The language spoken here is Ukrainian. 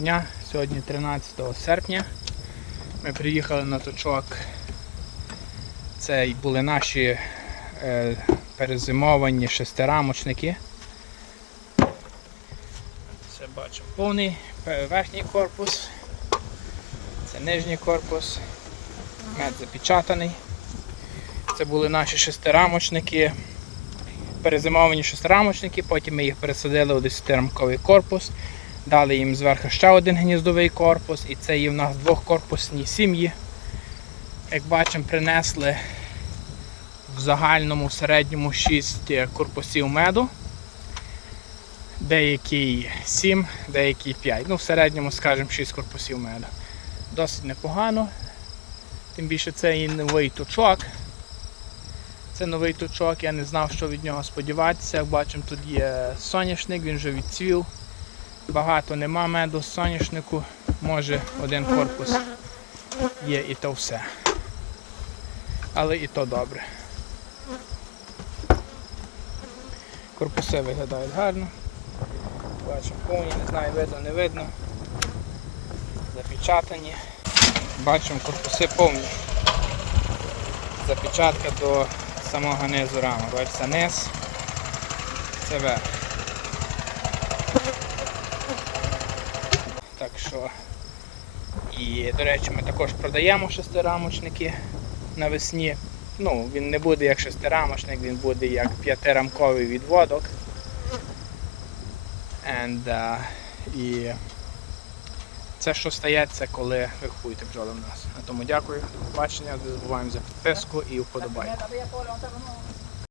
дня. Сьогодні 13 серпня. Ми приїхали на точок. Це були наші е, перезимовані шестирамочники. Це бачимо повний верхній корпус. Це нижній корпус. Мед запечатаний. Це були наші шестирамочники. Перезимовані шестирамочники, потім ми їх пересадили у 10-рамковий корпус. Дали їм зверху ще один гніздовий корпус, і це є в нас двохкорпусні сім'ї. Як бачимо, принесли в загальному в середньому 6 корпусів меду. Деякий 7, деякий 5. Ну, в середньому, скажімо, 6 корпусів меду. Досить непогано. Тим більше це і новий точок. Це новий точок, я не знав, що від нього сподіватися. Як бачимо, тут є соняшник, він вже відцвів. Багато нема меду з соняшнику, може один корпус є і то все. Але і то добре. Корпуси виглядають гарно. Бачимо повні, не знаю, видно, не видно. Запечатані. Бачимо корпуси повні. Запечатка до самого низу рами. Бачите, низ, це верх. Що, і, до речі, ми також продаємо шестирамочники навесні. Ну, він не буде як шестирамочник, він буде як п'ятирамковий відводок. And, uh, і це що стається, коли ви купуєте бджоли в нас. На тому дякую, до побачення, не забуваємо за підписку і вподобайку.